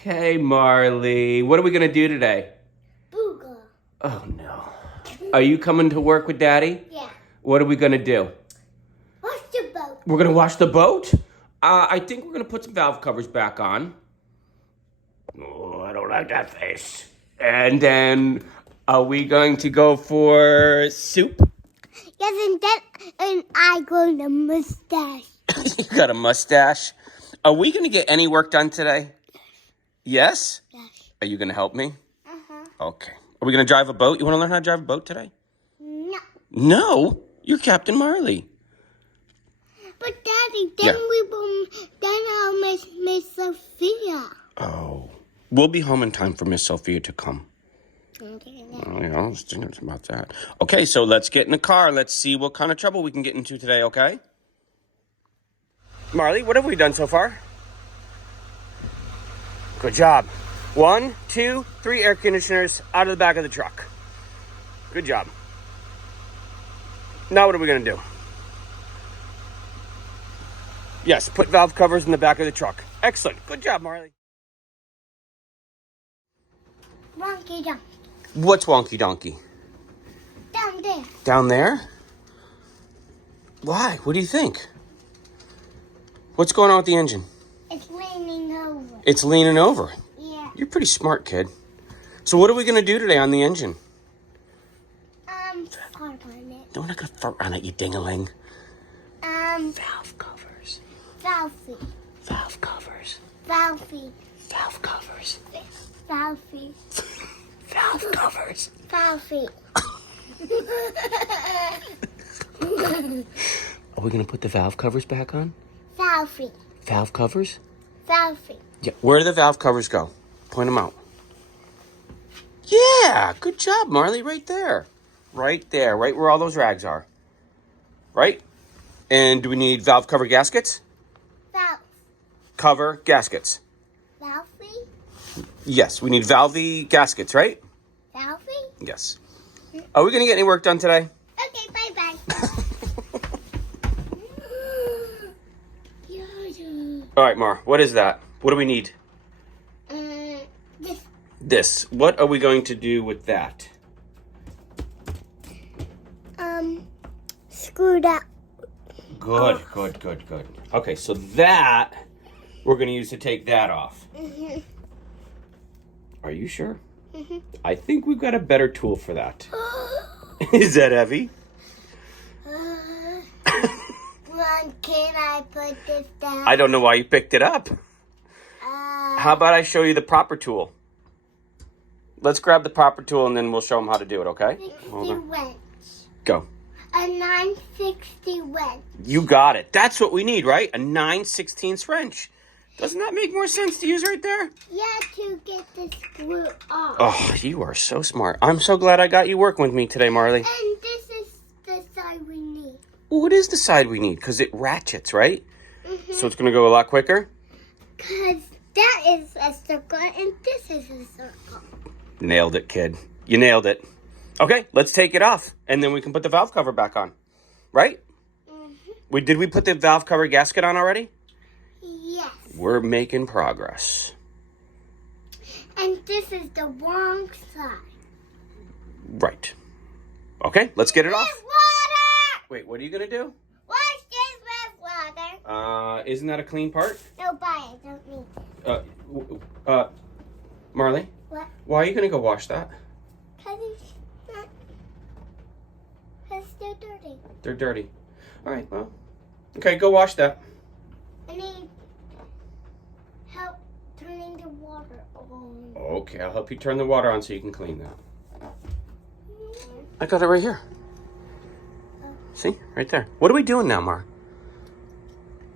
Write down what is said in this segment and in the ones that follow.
Okay, Marley. What are we going to do today? Booga. Oh, no. Are you coming to work with Daddy? Yeah. What are we going to do? Wash the boat. We're going to wash the boat? I think we're going to put some valve covers back on. Oh, I don't like that face. And then, are we going to go for soup? Yes, and I got a mustache. You got a mustache? Are we going to get any work done today? Yes? Yes. Are you going to help me? Uh-huh. Okay. Are we going to drive a boat? You want to learn how to drive a boat today? No. No? You're Captain Marley. But Daddy, then I'll miss Sophia. Oh. We'll be home in time for Miss Sophia to come. Okay. Oh, yeah, I was thinking about that. Okay, so let's get in the car. Let's see what kind of trouble we can get into today, okay? Marley, what have we done so far? Good job. 1, 2, 3 air conditioners out of the back of the truck. Good job. Now what are we going to do? Yes, put valve covers in the back of the truck. Excellent. Good job, Marley. Wonky donkey. What's wonky donkey? Down there. Down there? Why? What do you think? What's going on with the engine? It's leaning over. It's leaning over. Yeah. You're pretty smart, kid. So what are we going to do today on the engine? Fart on it. No, we're not going to fart on it, you ding-a-ling. Valve covers. Valvey. Valve covers. Valvey. Valve covers. Valvey. Valve covers. Valvey. Are we going to put the valve covers back on? Valvey. Valve covers? Valvey. Yeah. Where do the valve covers go? Point them out. Yeah, good job, Marley. Right there. Right there. Right where all those rags are. Right? And do we need valve cover gaskets? Valve. Cover gaskets. Valvey. Yes, we need valvey gaskets, right? Valvey. Yes. Are we going to get any work done today? Okay, bye-bye. All right, Mar, what is that? What do we need? This. This. What are we going to do with that? Screwed up. Good. Okay, so that, we're going to use to take that off. Mm-hmm. Are you sure? Mm-hmm. I think we've got a better tool for that. Is that heavy? Mom, can I put this down? I don't know why you picked it up. How about I show you the proper tool? Let's grab the proper tool and then we'll show them how to do it, okay? 60 wrench. Go. A 960 wrench. You got it. That's what we need, right? A 9/16 wrench. Doesn't that make more sense to use right there? Yeah, to get the screw off. Oh, you are so smart. I'm so glad I got you working with me today, Marley. And this is the side we need. What is the side we need? Because it ratchets, right? Mm-hmm. So it's going to go a lot quicker? Because that is a circle and this is a circle. Nailed it, kid. You nailed it. Okay, let's take it off. And then we can put the valve cover back on. Right? Mm-hmm. Did we put the valve cover gasket on already? Yes. We're making progress. And this is the wrong side. Right. Okay, let's get it off. With water! Wait, what are you going to do? Wash this with water. Isn't that a clean part? No, bye. I don't need it. Marley? What? Why are you going to go wash that? Because they're dirty. They're dirty. All right, well. Okay, go wash that. I need help turning the water on. Okay, I'll help you turn the water on so you can clean that. I got it right here. See? Right there. What are we doing now, Mar?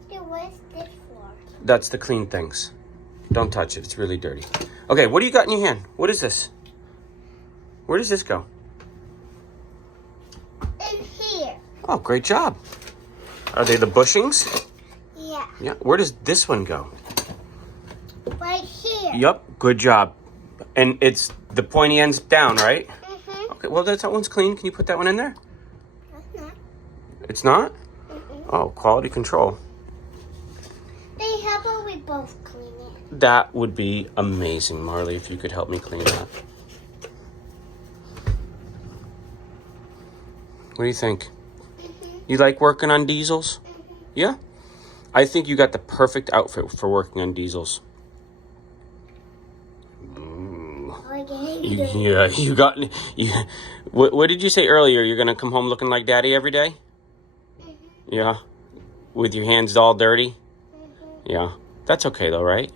What is this for? That's the clean things. Don't touch it. It's really dirty. Okay, what do you got in your hand? What is this? Where does this go? In here. Oh, great job. Are they the bushings? Yeah. Yeah. Where does this one go? Right here. Yep. Good job. And it's the pointy end's down, right? Mm-hmm. Okay, well, that one's clean. Can you put that one in there? That's not. It's not? Mm-mm. Oh, quality control. They how about we both clean it? That would be amazing, Marley, if you could help me clean that. What do you think? You like working on diesels? Yeah? I think you got the perfect outfit for working on diesels. Yeah, you got... What did you say earlier? You're going to come home looking like Daddy every day? Yeah? With your hands all dirty? Yeah. That's okay, though, right?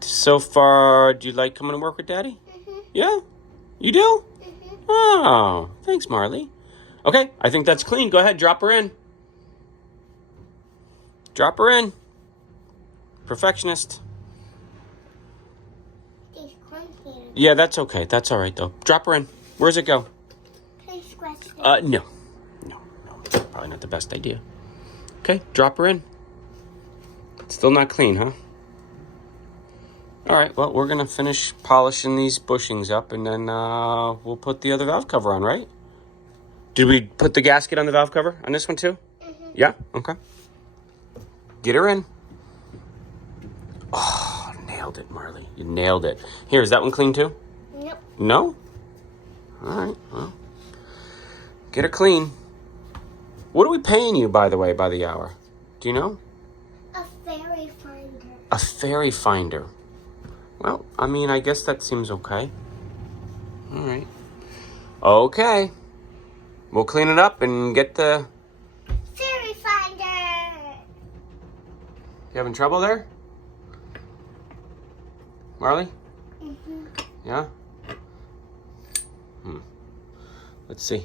So far, do you like coming to work with Daddy? Yeah? You do? Oh, thanks, Marley. Okay, I think that's clean. Go ahead, drop her in. Drop her in. Perfectionist. Yeah, that's okay. That's all right, though. Drop her in. Where's it go? No. Probably not the best idea. Okay, drop her in. Still not clean, huh? All right, well, we're going to finish polishing these bushings up, and then we'll put the other valve cover on, right? Did we put the gasket on the valve cover on this one, too? Yeah? Okay. Get her in. Oh, nailed it, Marley. You nailed it. Here, is that one clean, too? Nope. No? All right, well. Get her clean. What are we paying you, by the way, by the hour? Do you know? A fairy finder. A fairy finder. Well, I mean, I guess that seems okay. All right. Okay. We'll clean it up and get the... Fairy finder! You having trouble there? Marley? Yeah? Let's see.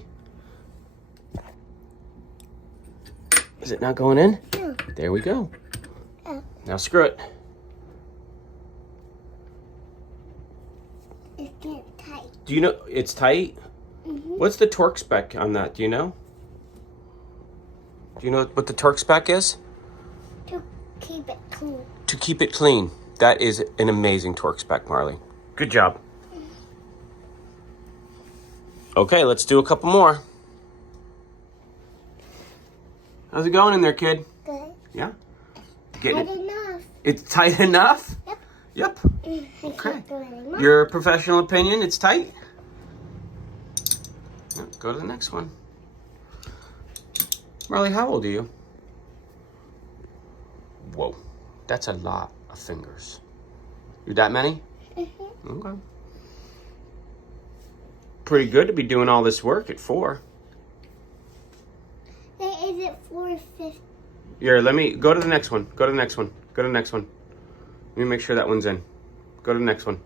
Is it not going in? No. There we go. Now screw it. It's getting tight. Do you know it's tight? What's the torque spec on that? Do you know? Do you know what the torque spec is? To keep it clean. To keep it clean. That is an amazing torque spec, Marley. Good job. Okay, let's do a couple more. How's it going in there, kid? Good. Yeah? Getting Tight it? enough. It's tight enough? Yep. Yep. I Okay. can't do it anymore. Your professional opinion, it's tight? Yeah, go to the next one. Marley, how old are you? Whoa, that's a lot of fingers. You that many? Okay. Pretty good to be doing all this work at 4. Is it 4:50? Here, let me go to the next one. Go to the next one. Go to the next one. Let me make sure that one's in. Go to the next one.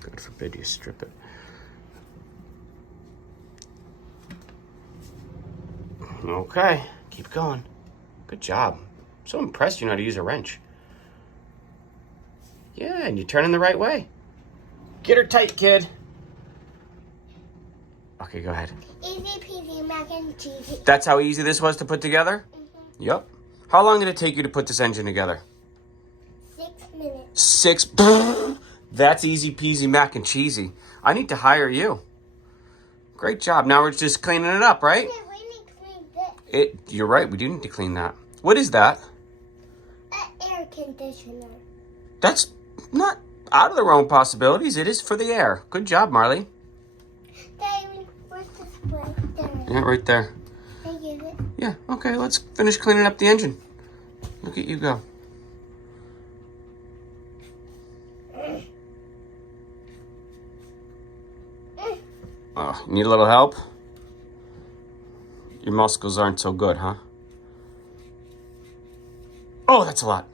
God forbid you strip it. Okay, keep going. Good job. I'm so impressed you know how to use a wrench. Yeah, and you're turning the right way. Get her tight, kid. Okay, go ahead. Easy peasy mac and cheese. That's how easy this was to put together? Yep. How long did it take you to put this engine together? 6 minutes. 6. That's easy peasy mac and cheesy. I need to hire you. Great job. Now we're just cleaning it up, right? Yeah, we need to clean this. You're right. We do need to clean that. What is that? An air conditioner. That's not out of the realm of possibilities. It is for the air. Good job, Marley. Daddy, where's the spray? There. Yeah, right there. I use it. Yeah, okay, let's finish cleaning up the engine. Look at you go. Oh, need a little help? Your muscles aren't so good, huh? Oh, that's a lot.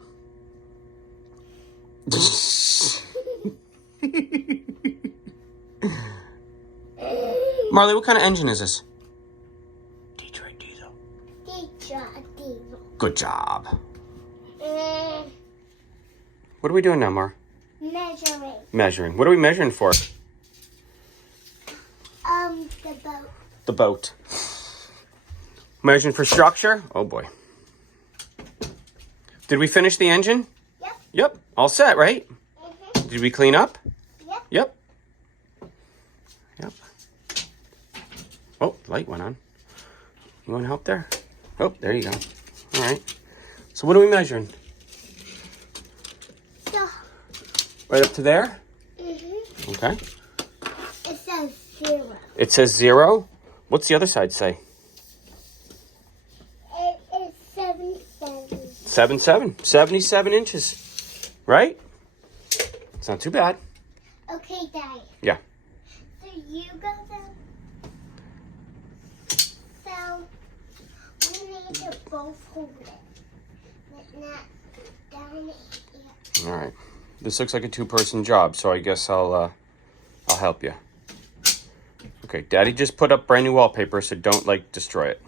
Marley, what kind of engine is this? Detroit diesel. Detroit diesel. Good job. What are we doing now, Mar? Measuring. Measuring. What are we measuring for? The boat. The boat. Measuring for structure? Oh boy. Did we finish the engine? Yep. Yep. All set, right? Did we clean up? Yep. Yep. Yep. Oh, light went on. You want help there? Oh, there you go. All right. So what are we measuring? So, Right up to there? mm-hmm. Okay. It says 0. It says 0. What's the other side say? It is 7, 77 inches. Right? It's not too bad. Okay, Daddy. Yeah. So you go down. So we need to both hold it. But not down here. All right. This looks like a 2-person job, so I guess I'll help you. Okay, Daddy just put up brand new wallpaper, so don't destroy it.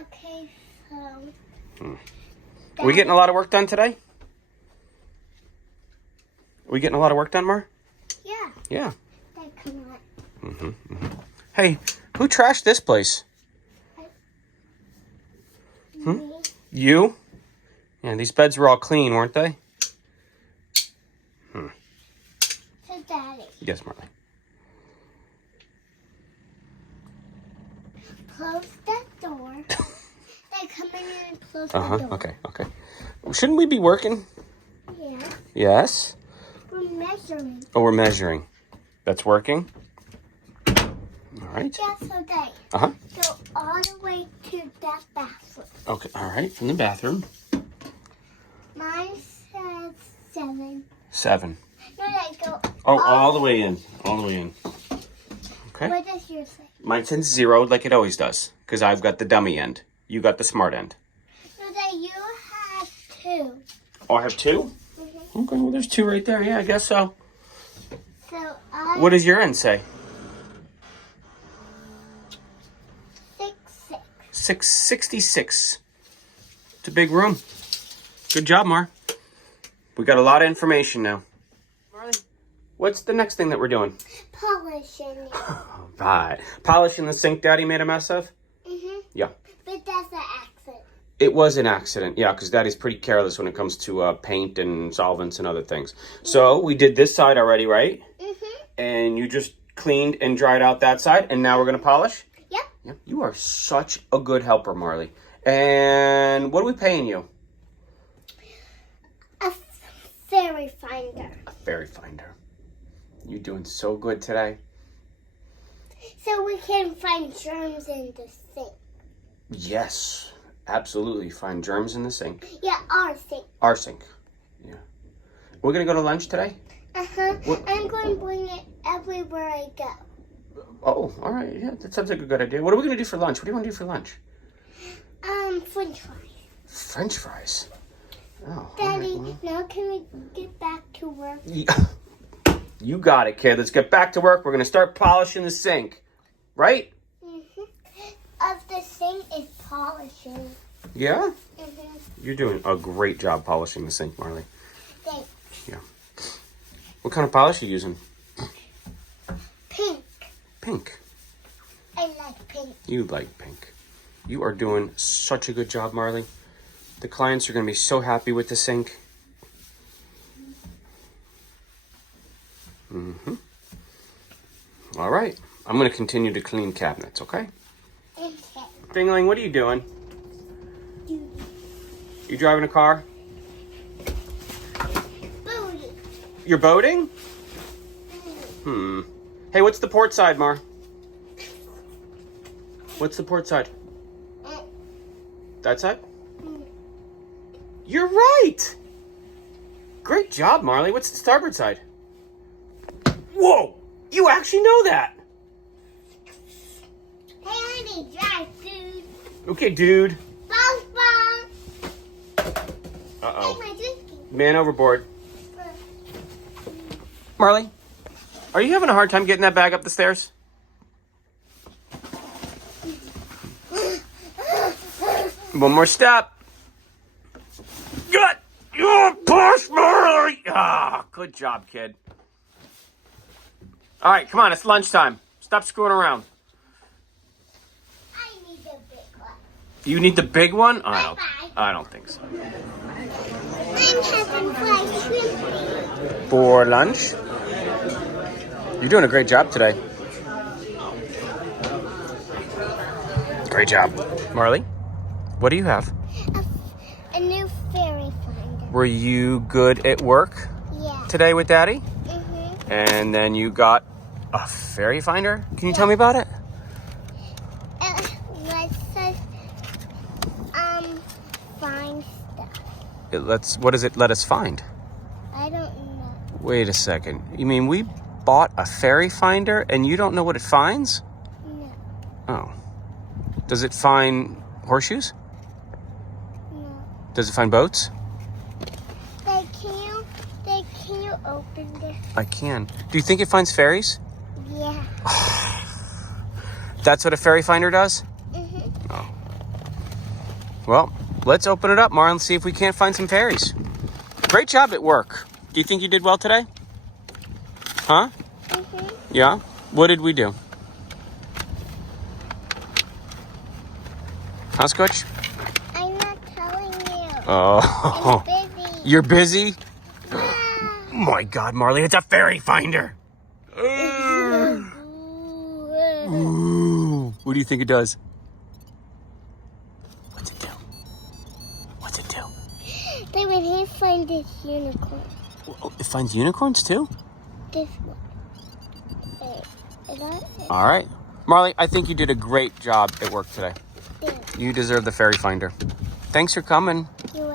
Okay, so. Are we getting a lot of work done today? Are we getting a lot of work done, Mar? Yeah. Yeah. Dad, come on. Hey, who trashed this place? Me. You? Yeah, these beds were all clean, weren't they? So, Daddy, Yes, Marley. close that door. Then come in and close the door. Okay. Shouldn't we be working? Yeah. Yes. We're measuring. Oh, we're measuring. That's working? All right. Yeah, so Daddy, Uh-huh. go all the way to that bathroom. Okay, all right. From the bathroom. Mine says 7. 7. No, Daddy, go. Oh, all the way in. All the way in. Okay. What does yours say? Mine says 0 like it always does, because I've got the dummy end. You got the smart end. No, Daddy, you have 2. Oh, I have 2? Mm-hmm. Okay, well, there's 2 right there. Yeah, I guess so. So What does your end say? 6. 666. It's a big room. Good job, Mar. We got a lot of information now. Marley, what's the next thing that we're doing? Polishing. Right. Polishing the sink Daddy made a mess of? Mm-hmm. Yeah. But that's an accident. It was an accident, yeah, because Daddy's pretty careless when it comes to paint and solvents and other things. So we did this side already, right? Mm-hmm. And you just cleaned and dried out that side, and now we're going to polish? Yep. Yep. You are such a good helper, Marley. And what are we paying you? A fairy finder. A fairy finder. You're doing so good today. So we can find germs in the sink. Yes, absolutely. Find germs in the sink. Yeah, our sink. Our sink. Yeah. We're going to go to lunch today? Uh-huh. What? I'm going to bring it everywhere I go. Oh, all right. Yeah, that sounds like a good idea. What are we going to do for lunch? What do you want to do for lunch? French fries. French fries. Oh, Daddy, all right, now can we get back to work? well. You got it, kid. Let's get back to work. We're going to start polishing the sink. Right? Mm-hmm. Of the sink is polishing. Yeah? Mm-hmm. You're doing a great job polishing the sink, Marley. Thanks. Yeah. What kind of polish are you using? Pink. Pink. I like pink. You like pink. You are doing such a good job, Marley. The clients are going to be so happy with the sink. Mm-hmm. All right. I'm going to continue to clean cabinets, okay? Okay. Dingling, what are you doing? You driving a car? Booty. You're boating? Hey, what's the port side, Mar? What's the port side? That side? You're right! Great job, Marley. What's the starboard side? Whoa! You actually know that! Hey, honey, drive, dude. Okay, dude. Bounce, bounce. Uh-oh. Hey, my drinking. Man overboard. Marley, are you having a hard time getting that bag up the stairs? One more step. Good. You push, Marley. Ah, good job, kid. All right, come on. It's lunchtime. Stop screwing around. I need the big one. You need the big one? Bye-bye. I don't think so. I'm having fried shrimp. For lunch? You're doing a great job today. Great job. Marley, what do you have? A new Were you good at work Yeah. today with Daddy? Mm-hmm. And then you got a fairy finder? Can you tell me about it? Let's find stuff. What does it let us find? I don't know. Wait a second. You mean we bought a fairy finder and you don't know what it finds? No. Oh. Does it find horseshoes? No. Does it find boats? They can't open this. I can. Do you think it finds fairies? Yeah. That's what a fairy finder does? Mm-hmm. Oh. Well, let's open it up, Marley, and see if we can't find some fairies. Great job at work. Do you think you did well today? Huh? Mm-hmm. Yeah? What did we do? Huh, Scotch? I'm not telling you. Oh. I'm busy. You're busy? Yeah. Oh my God, Marley, it's a fairy finder. Ooh. What do you think it does? What's it do? What's it do? They would here find this unicorn. Oh, it finds unicorns too? This one. Wait, All right. Marley, I think you did a great job at work today. there. You deserve the fairy finder. Thanks for coming. You're